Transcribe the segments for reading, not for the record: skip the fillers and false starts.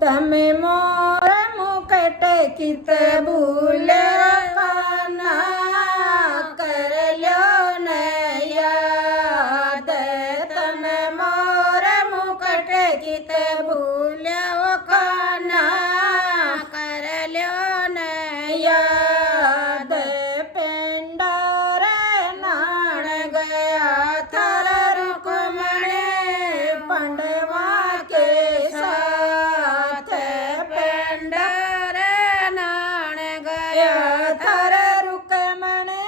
તમે મોર મુકટ કિત ભૂલ્યો કાના કર લ્યો ને યાદ તમે મોર મુકટ કિત ભૂલ્યો કાના કર લ્યો ને યાદ પેંડારે નાણ ગયા થર રૂકમણે पंडवा के साथ पेंडारे नाण गया थर रुकमणे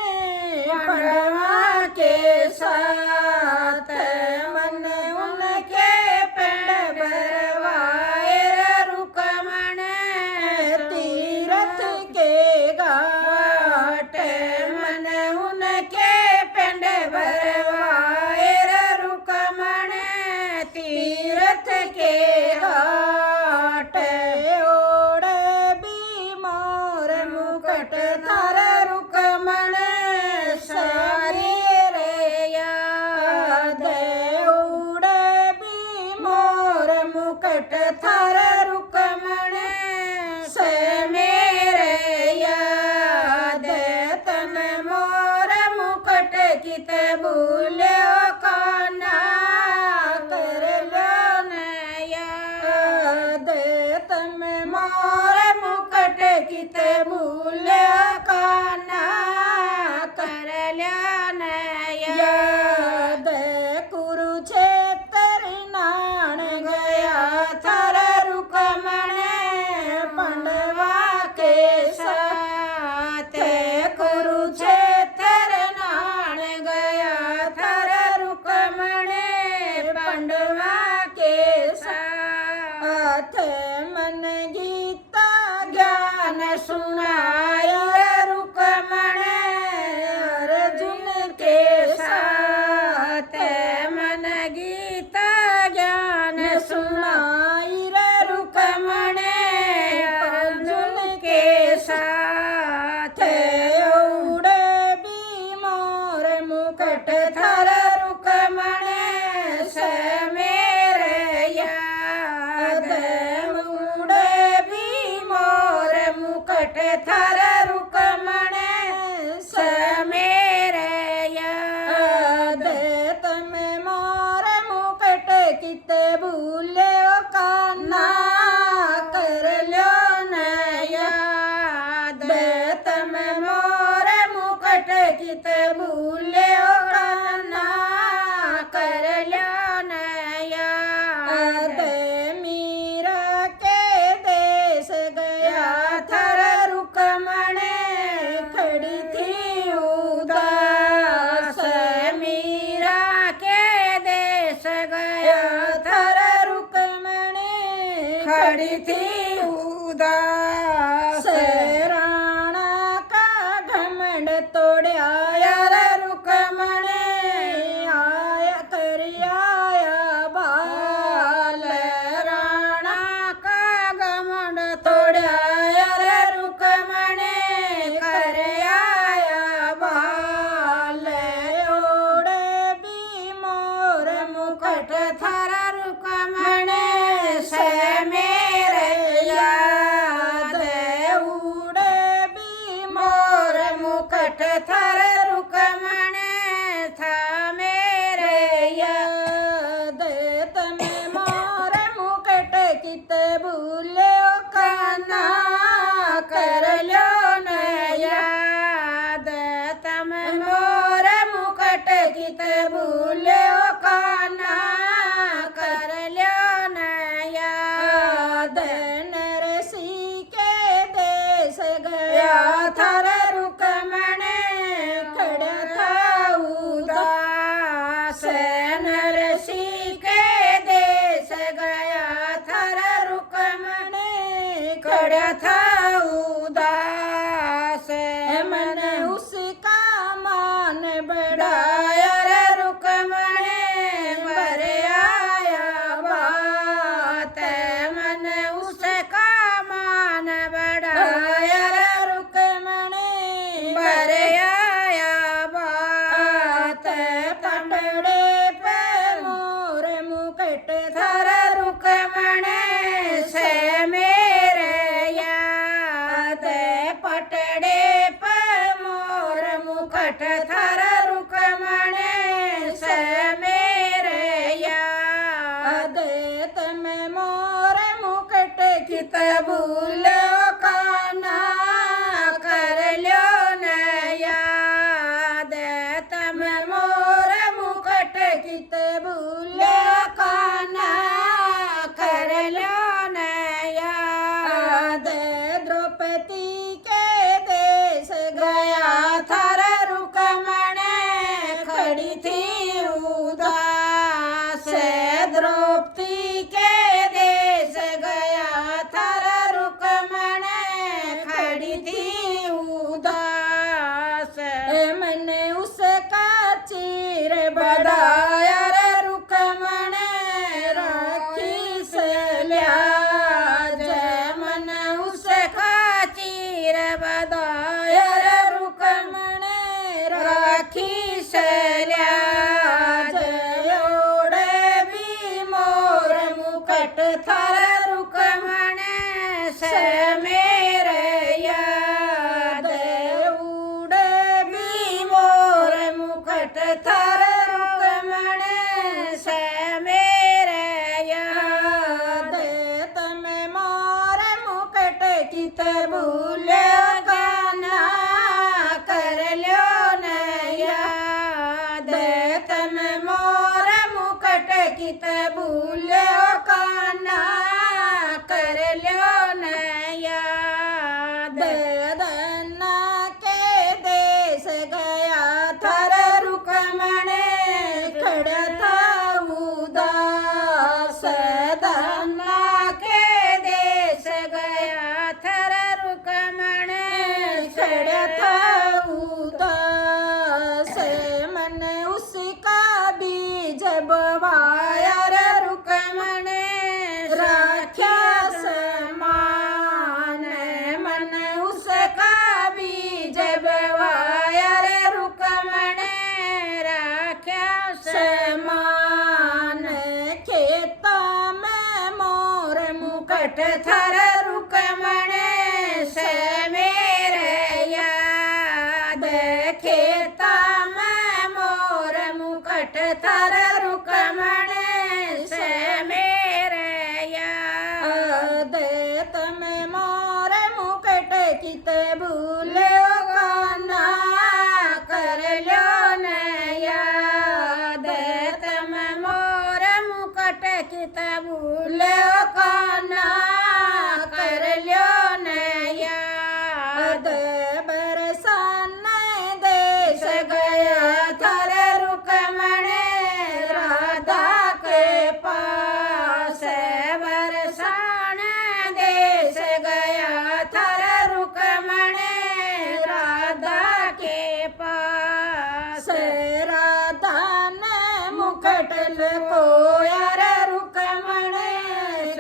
पंडवा के साथ मन उनके पेंड भरवाए रुकमणे तीरथ के घाट मन उनके पेंड भरवाए रुकमणे तीरथ के घाट ओड़े भी मोर मुकट थर रुकमण सारी रे याद ओड़े भी मोर मुकट थर रुकमण से मेरे याद तन मोर मुकट कित भूल्यो काना कर लो न याद तम मोर मुकट कित भूल्यो काना कर लो न याद कुरुक्षेत्र नाण गया थर रुकमण पंडवा के साथ कुरुक्षेत्र नाण गया थर रुकमण पंडवा के साथ मन गीता ज्ञान सुनाया रुकमण अर्जुन के साथ मन गीता ज्ञान सुनाई रुकमण अर्जुन के साथ उड़े भी मोर मुकट थर रुकमण से मेरे याद उड़े भी मोर मुकट थर रुकमण से मेरे याद तम मोर मुकट कित भूल्यो काना कर ल्यो न याद तम मोर मुकट कित भूल्यो काना कर ल्यो न याद मीरा के देश गया थर रुकमण खड़ी थी उदास मीरा के देश गया थर रुकमण खड़ी थी उदास राणा का घमंड तोड़या यार रुकमण आया कर आया बाल राणा का घमंड तोड़या यार रुकमण कर आया बाल ओड़े भी मोर मुकट थर रुकमण से मेरे याद उड़े भी मोर मुकट थर रुकमण था मेरे याद तम मोर मुकट कित भूल्यो काना कर लो न याद तम मोर मुकट कित भूल्यो काना कर लो न याद नरसी के देश गया थर रुकमण खड़ा था उदास नरसी के देश गया थर रुकमण खड़ा था उदास मन उसका मान बढ़ाया रुकमण बर आया बात मन उसका मान बढ़ाया रुकमण बर आया बात पंडड़े पे मोर मुकट थर रुकमण से मोरे मुकुट कित भूल्यो कान्हा कर ल्यो न याद तमे मोरे मुकुट कित भूल्यो कान्हा कर ल्यो न याद द्रौपदी के देश गया थर रुकमण खड़ी थी उदास द्रौपदी के देश गया थर रुकमण खड़ी थी उदास मैंने उसका चीर बधाया रे रुकमण राखी से लिया जय मन उसका चीर बधाया रे रुकमण राखी से लिया जय ओढ़े भी मोर मुकुट थर रुकमण से मेरे याद उड़े भी मोर मुकुट थर रुकमण से मेरे याद तमे मोर मुकुट कित भूल्यो कान्हा कर ल्यो न याद तमे मोर मुकुट कित भूल्यो कान्हा कर ल्यो न याद धना के देश गया थर रुकमण खड़ा था उदास धना के देश गया थर रुकमण खड़ा था उदास मन उसका बीज बवाया रे रुकमण राख्या समान मन उसका बीज बवाया रे रुकमण राख्या समान खेता में मोर मुकुट थर रुकमण से मेरे याद खेता में मोर मुकुट थर रुकमण से मेरे याद तमे मोर मुकुट कित भूल्यो कान्हा कर ल्यो न याद तमे मोर मुकुट कित भूल्यो कान्हा कर ल्यो न याद बरसान देश गया थर रुकमण राधा के पास बरसान देश गया थर रुकमण राधा के पास राधा ने मुकुट लकोया रे रुकमण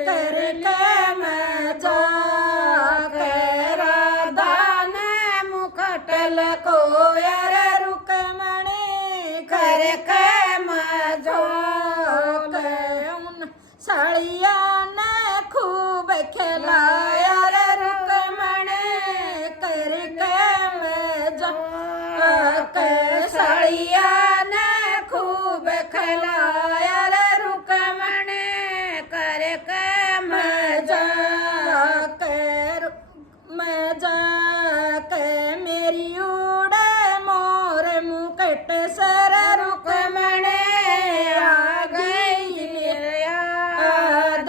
करके मजाक राधा ने मुकुट लकोया रे रुकमण करके मजाक उन साड़िया ने खूब खिलाया रे रुकमण करके मजाक साड़िया ने खूब खिलाया रे रुकमण करके मजाक मजाक मेरी उड़े मोर मुकुट सर रुकमण आ गई मेरे याद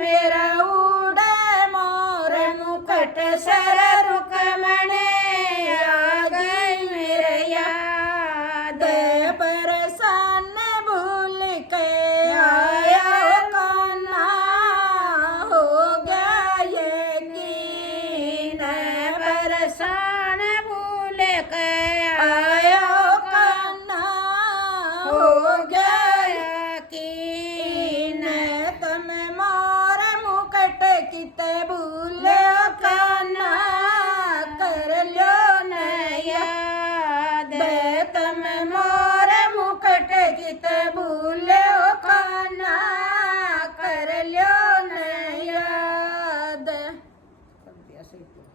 मेरा उड़े मोर मुकुट सर रुकमण आ गई मेरे याद बरसान भूल के आया कान्हा हो गया यकीन बरसान भूल के आया कान्हा हो गया यकीन तमे मोर मुकुट कित भूल्यो कान्हा कर ल्यो न याद तमे मोर मुकुट कित भूल्यो कान्हा कर ल्यो न याद